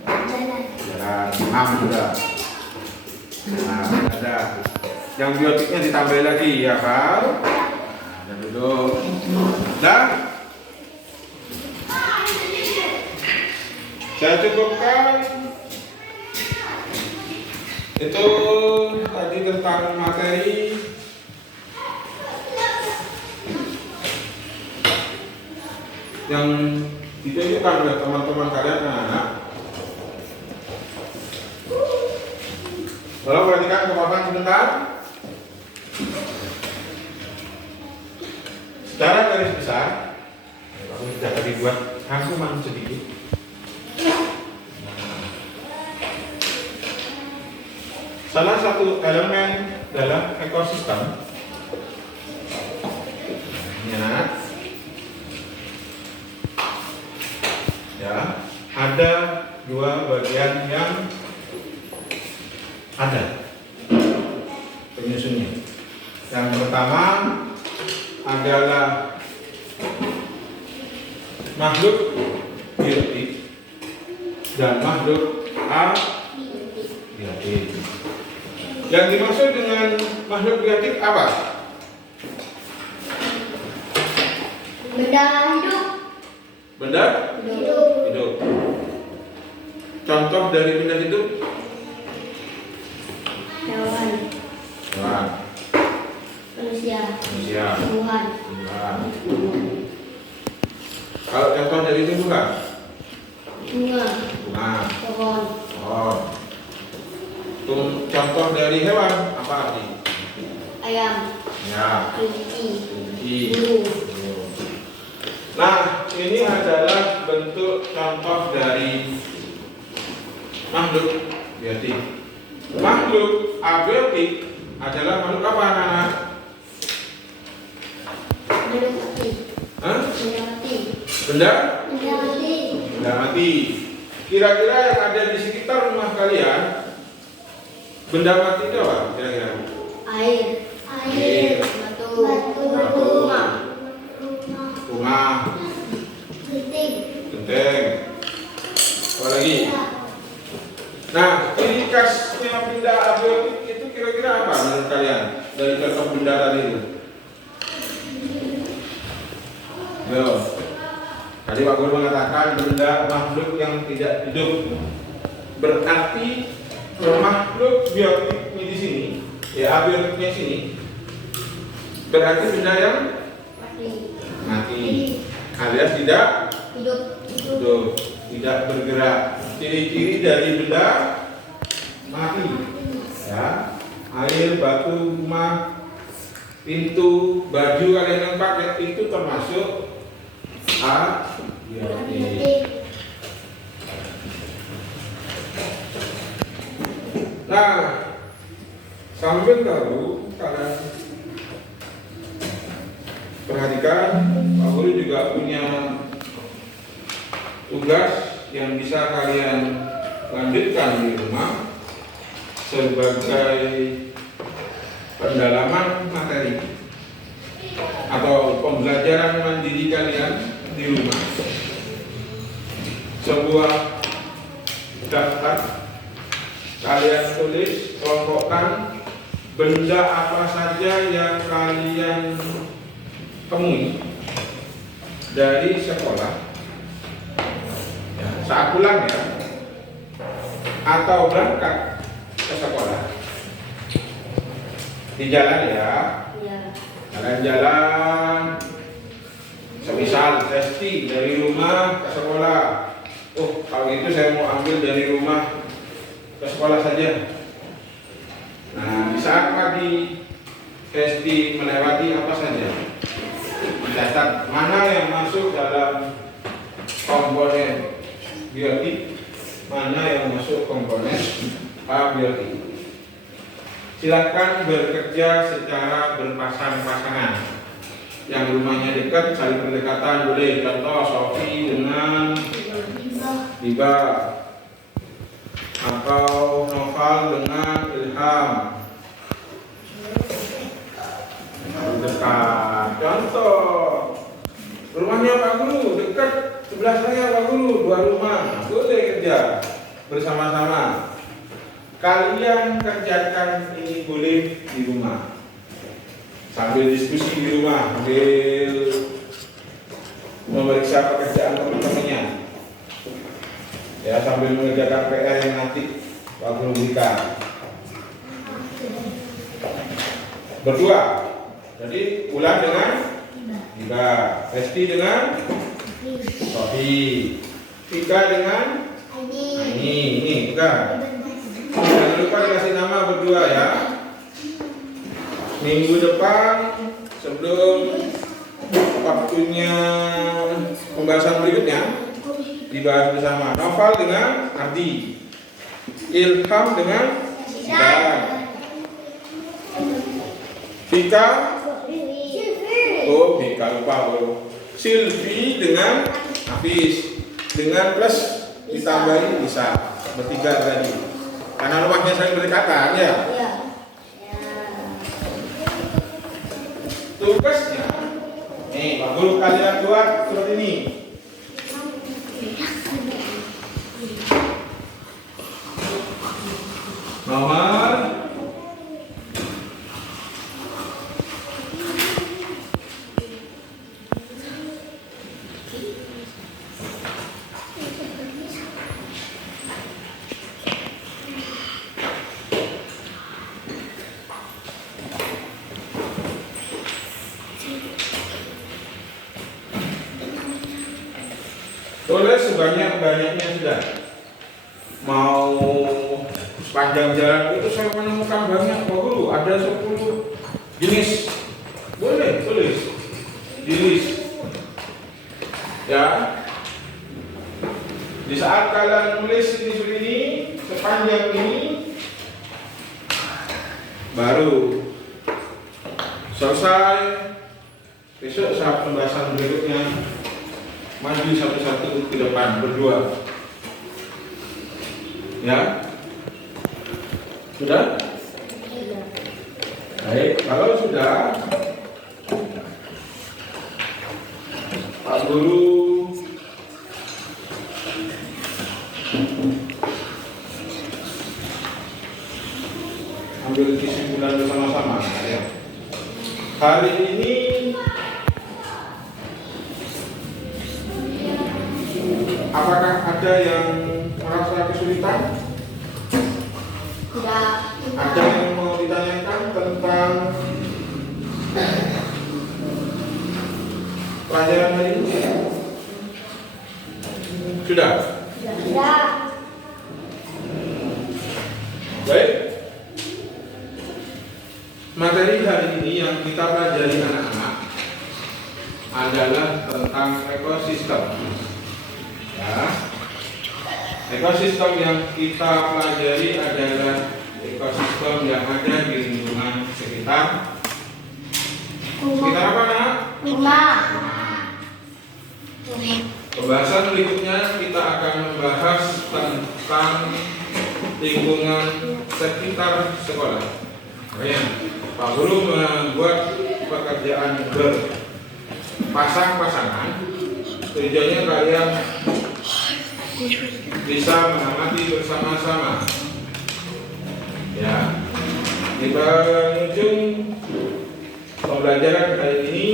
jalan, jalan, 6 sudah. Nah, ada. Yang biotiknya ditambahin lagi ya, Val? Dan duduk. Dah? Saya cukupkan. Itu tadi tentang materi. Yang ditunjukkan oleh teman-teman kalian anak-anak. Tolong perhatikan ke papan sebentar. Secara garis besar, aku sudah tadi buat rangkuman sedikit. Salah satu elemen dalam ekosistem ya, ada 2 bagian yang ada penyusunnya. Yang pertama adalah makhluk biotik dan makhluk abiotik. Yang dimaksud dengan makhluk biotik apa? benda hidup, Benda hidup, hidup. Contoh dari benda hidup? hewan, Hewan, manusia, manusia, tumbuhan, tumbuhan. Kalau contoh dari tumbuhan? bunga, contoh dari hewan apa arti? Ayam. Ya, Kelinci. kelinci. Burung. Nah, ini adalah bentuk contoh dari makhluk biotik. Makhluk abiotik adalah makhluk apa anak-anak? Benda mati. Hah? Benda mati. Benda? Benda mati. Benda mati. Kira-kira yang ada di sekitar rumah kalian, benda mati itu apa? Kira-kira? Air. Air. Batu. Batu. Rumah. Rumah. Genting. Genteng. Apa lagi? Nah, ciri khasnya benda abiotik itu kira-kira apa menurut kalian? Dari contoh benda tadi itu. Yo. Tadi Pak Guru mengatakan benda makhluk yang tidak hidup. Berarti makhluk biotik di sini, ya abiotiknya sini, berarti benda yang Mati. mati, alias tidak Hidup. hidup, tidak bergerak. Ciri-ciri dari benda mati, ya, air, batu, rumah, pintu, baju kalian yang pakai itu termasuk abiotik. Nah, sambil tahu kalian perhatikan, Pak Guru juga punya tugas yang bisa kalian lanjutkan di rumah sebagai pendalaman materi atau pembelajaran mandiri kalian di rumah. Sebuah daftar kalian tulis, kelompokkan benda apa saja yang kalian temui dari sekolah saat pulang ya, atau berangkat ke sekolah di jalan ya, Ya. jalan-jalan, semisal Resti dari rumah ke sekolah. Oh, kalau gitu saya mau ambil dari rumah ke sekolah saja. Nah, di saat pagi Resti melewati apa saja, mencatat mana yang masuk dalam komponen biotik, mana yang masuk komponen abiotik. Silakan bekerja secara berpasang-pasangan. Yang rumahnya dekat saling berdekatan boleh. Contoh Sofi dengan Diba, atau Noval dengan Ilham. Dekat. Contoh rumahnya Pak Guru dekat sebelah saya Pak Guru, 2 rumah, boleh kerja bersama-sama. Kalian kerjakan ini boleh di rumah, sambil diskusi di rumah, sambil memeriksa pekerjaan teman-temannya, ya, sambil mengerjakan PR yang nanti Pak Guru berikan. Berdua, jadi ulang dengan Diba, Resti dengan Sofi, Tika dengan ini bukan. Jangan lupa dikasih nama berdua ya. Minggu depan sebelum waktunya pembahasan berikutnya dibahas bersama. Noval dengan Ardi, Ilham dengan Dan, Tika, oh Tika lupa bro. Silvi dengan Hafiz, dengan plus ditambahin bisa bertiga tadi. Karena rumahnya saling berdekatan ya. Ya. Tugasnya, nih Pak Guru kalian buat seperti ini. Nomor tulis sebanyak-banyaknya sudah. Mau sepanjang jalan itu saya menemukan banyak Pak Guru, ada 10 jenis. Boleh tulis jenis ya. Di saat kalian nulis ini sepanjang ini, baru selesai. Besok saat pembahasan berikutnya maju satu-satu ke depan berdua. Ya, sudah? Baik, kalau sudah, Pak Guru ambil kesimpulan bersama-sama. Ya. Hari ini apakah ada yang merasa kesulitan? Tidak. Ada yang mau ditanyakan tentang pelajaran hari ini? Sudah? Tidak. Baik. Materi hari ini yang kita pelajari anak-anak adalah tentang ekosistem. Ya. Ekosistem yang kita pelajari adalah ekosistem yang ada di lingkungan sekitar. Sekitar apa, nak? Rumah. Pembahasan berikutnya kita akan membahas tentang lingkungan sekitar sekolah. Makanya Pak Guru membuat pekerjaan berpasang-pasangan. Tujuannya kalian bisa mengamati bersama-sama. Ya, di penghujung pembelajaran kali ini,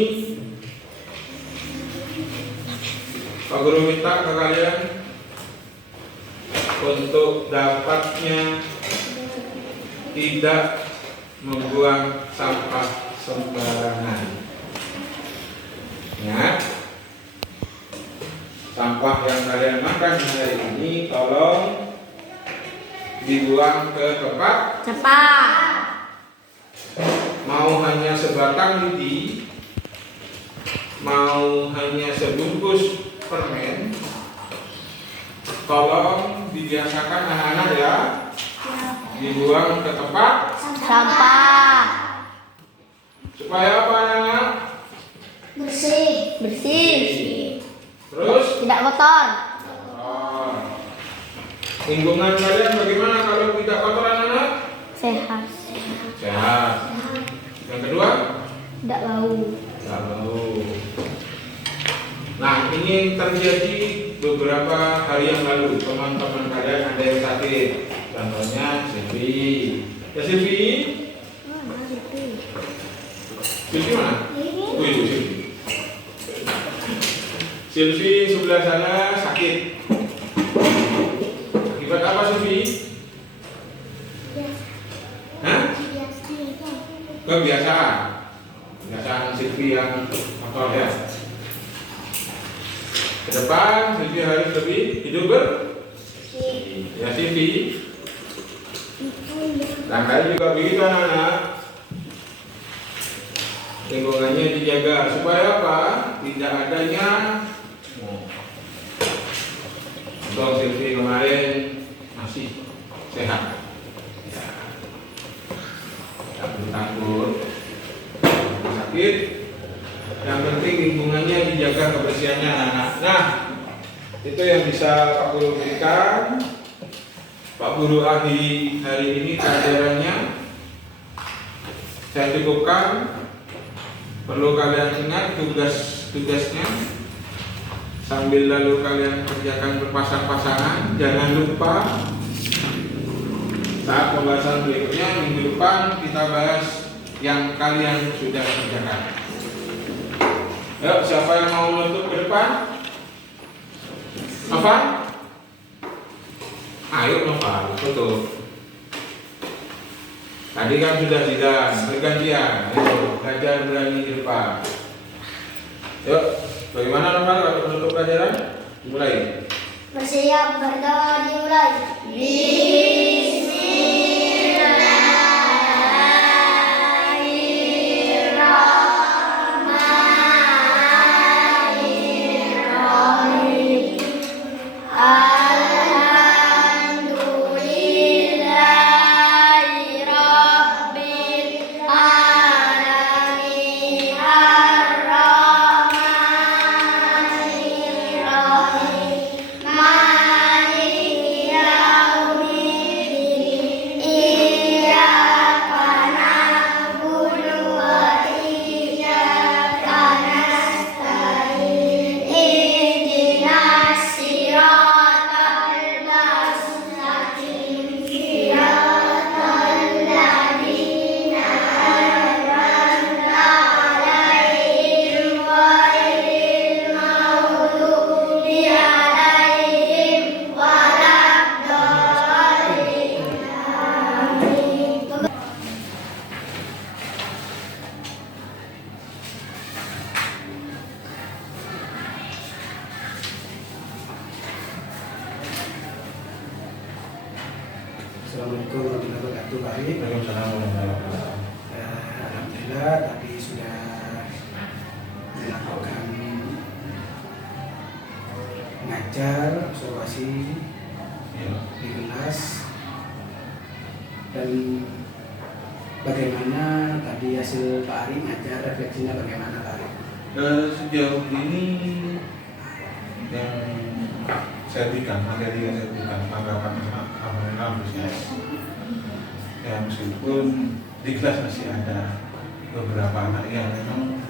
Pak Guru minta ke kalian untuk dapatnya tidak membuang sampah sembarangan. Ya, sampah yang kalian makan hari ini tolong dibuang ke tempat. Cepat. Mau hanya sebatang lidi, mau hanya sebungkus permen, tolong dibiasakan anak-anak ya, dibuang ke tempat Sampah. supaya apa anak-anak? Bersih. Bersih. Terus Tidak kotor. lingkungan kalian bagaimana kalau tidak kotor anak-anak? Sehat. Sehat. Yang kedua, Tidak bau. tidak bau. Nah, ini terjadi beberapa hari yang lalu. Teman-teman kalian ada yang sakit. Contohnya Silvi. Ya Silvi? Silvi mana? Oh, itu Silvi. Silvi sebelah sana sakit. Akibat apa Silvi? Hah? Kebiasaan Silvi yang kotor ya. Ke depan Silvi harus lebih hidup bersih. Ya Silvi. Dan kalian juga begitu anak-anak. Lingkungannya dijaga supaya apa? Tidak adanya. Untuk Silvi kemarin masih sehat. Ya. Tak perlu takut. Sakit. Yang penting lingkungannya dijaga kebersihannya anak-anak. Nah, itu yang bisa Pak Guru berikan. Pak Guru akhiri hari ini pelajarannya. Saya cukupkan. Perlu kalian ingat tugas-tugasnya. Sambil lalu kalian kerjakan berpasang-pasangan. Jangan lupa saat pembahasan berikutnya minggu depan kita bahas yang kalian sudah kerjakan. Yuk, siapa yang mau menutup ke depan? Nova? Ayo Nova, tutup. Tadi kan sudah tidak bergantian. Ayo, belajar berani di depan. Yuk, bagaimana Nova kalau menutup pelajaran? Mulai. Bersiap berdoa dimulai. Bismillah. Assalamualaikum warahmatullahi wabarakatuh Pak Ari. Waalaikumsalam warahmatullahi wabarakatuh. Alhamdulillah tadi sudah dilakukan mengajar observasi Ya. di kelas, dan bagaimana tadi hasil Pak Ari ngajar, refleksinya bagaimana Pak Ari? Sejauh ini yang saya berikan, materi yang saya berikan, tanggapan alhamdulillah antusias. Ya meskipun di kelas masih ada beberapa anak yang memang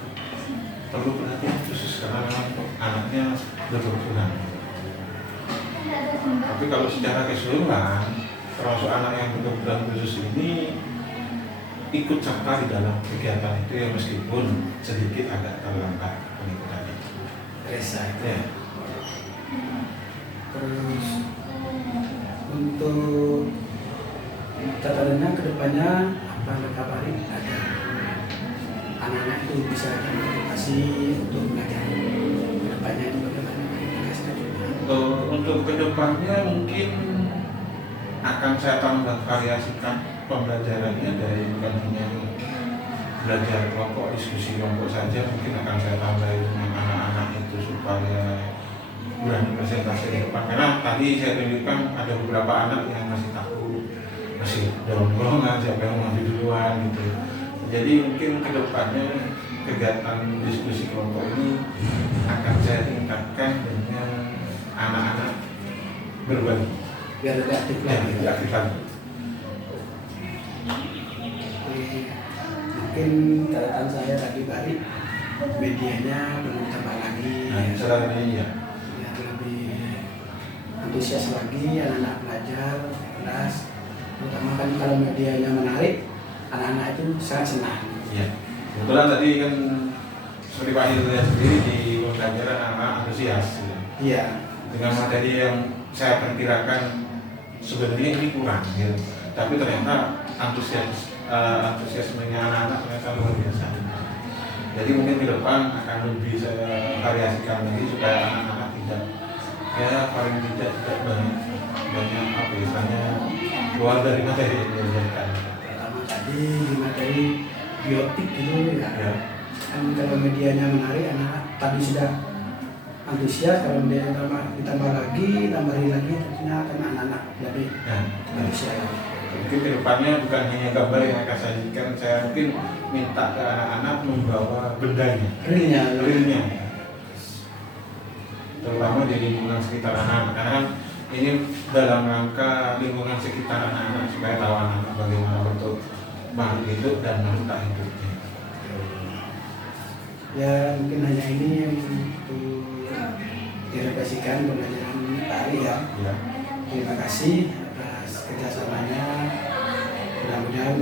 perlu perhatian khusus karena memang anaknya berkebutuhan. Tapi kalau secara keseluruhan, termasuk anak yang berkebutuhan khusus ini ikut serta di dalam kegiatan itu ya meskipun sedikit agak terlambat pengikutannya. Resa itu. Ya. Terus untuk catatannya kedepannya apa Pak Ari? Ada anak-anak itu bisa termotivasi untuk belajar kedepannya itu bagaimana? Untuk kedepannya mungkin akan saya tambah variasikan pembelajarannya dari bukan hanya belajar kelompok, diskusi kelompok saja, mungkin akan saya tambah dengan anak-anak itu supaya berani presentasi di depan. Karena tadi saya tunjukkan ada beberapa anak yang masih takut, masih dorong-dorongan siapa yang maju duluan gitu. Jadi mungkin kedepannya kegiatan diskusi kelompok ini akan saya tingkatkan dengan anak-anak berbagi. Biar lebih aktif Ya, lagi. lebih aktif lagi. Mungkin catatan saya tadi Pak Ari, medianya perlu tambah lagi, Nah, salah ini ya. biar lebih antusias lagi anak-anak belajar kelas, terutama kan kalau medianya menarik, anak-anak itu sangat senang. Iya. Kebetulan tadi kan seperti Pak Hilda lihat sendiri di pembelajaran anak antusias. Iya, Dengan materi yang saya perkirakan sebenarnya ini kurang, gitu. Tapi ternyata antusiasmenya anak-anak ternyata luar biasa. Jadi mungkin ke depan akan lebih saya variasikan lagi supaya anak-anak tidak, ya paling tidak banyak apa istilahnya keluar dari materi yang diajarkan. pertama tadi di materi biotik gitu ya. Ya. Kan kalau medianya menarik, anak-anak tadi sudah antusias, kalau media ditambah lagi, tambahin lagi, tentunya akan anak-anak lebih Nah, antusias. mungkin kedepannya bukan hanya gambar yang akan saya sajikan, saya mungkin minta ke anak-anak membawa bendanya, realnya, terutama di lingkungan sekitar anak-anak, karena kan ini dalam rangka lingkungan sekitar anak-anak supaya tahu anak-anak bagaimana bentuk makhluk hidup dan makhluk tak hidupnya. Ya mungkin hanya ini yang untuk direfleksikan pembelajaran Pak Ari ya. Ya. Terima kasih atas kerjasamanya. Mudah-mudahan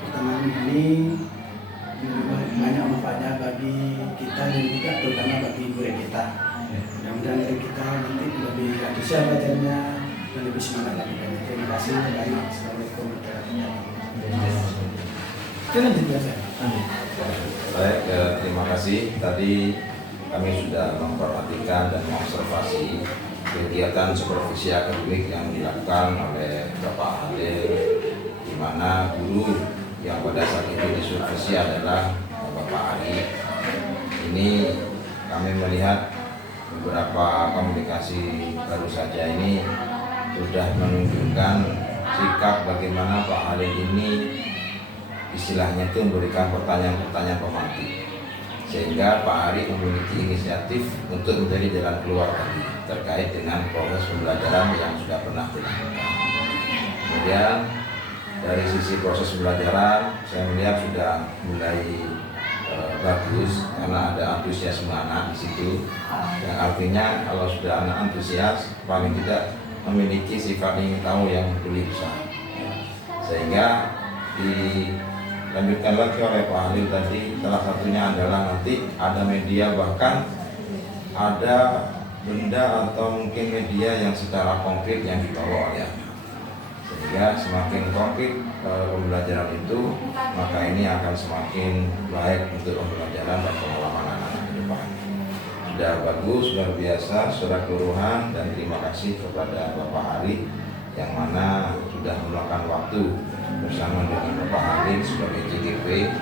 pertemuan ini banyak manfaatnya bagi kita dan juga terutama bagi murid kita. Mudah-mudahan dari kita nanti lebih antusias belajarnya dan lebih semangat lagi. Terima kasih banyak. Assalamualaikum warahmatullahi wabarakatuh. Jangan dibiasa. Baik, terima kasih. Tadi kami sudah memperhatikan dan mengobservasi kegiatan supervisi akademik yang dilakukan oleh Bapak Halil, di mana guru yang pada saat itu disupervisi adalah Bapak Ari. Ini kami melihat beberapa komunikasi baru saja ini sudah menunjukkan sikap bagaimana Pak Halil ini istilahnya itu memberikan pertanyaan-pertanyaan pemantik, sehingga Pak Ari memiliki inisiatif untuk menjadi jalan keluar tadi terkait dengan proses pembelajaran yang sudah pernah dilakukan. Kemudian dari sisi proses pembelajaran saya melihat sudah mulai bagus karena ada antusiasme anak di situ, yang artinya kalau sudah anak antusias paling tidak memiliki sifat ingin tahu yang lebih besar, sehingga dilanjutkan lagi oleh Pak Halil tadi. Salah satunya adalah nanti ada media, bahkan ada benda atau mungkin media yang secara konkret yang dibawa oleh anak, sehingga semakin konkret pembelajaran itu, maka ini akan semakin baik untuk pembelajaran dan pengalaman anak-anak ke depan. Sudah bagus, luar biasa secara keseluruhan, dan terima kasih kepada Bapak Ari yang mana sudah meluangkan waktu bersama dengan Bapak Halim sebagai CGP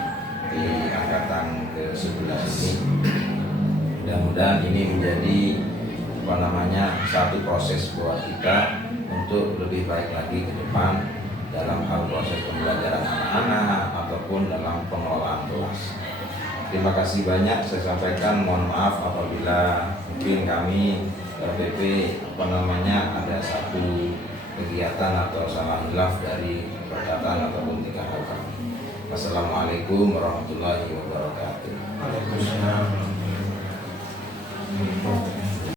di angkatan ke-11 ini. Mudah-mudahan ini menjadi satu proses buat kita untuk lebih baik lagi ke depan dalam hal proses pembelajaran anak-anak ataupun dalam pengelolaan kelas. Terima kasih banyak saya sampaikan, mohon maaf apabila mungkin kami RPP ada satu kegiatan atau salah hilaf dari perkataan ataupun tingkah laku kami. Wassalamualaikum warahmatullahi wabarakatuh. Waalaikumsalam.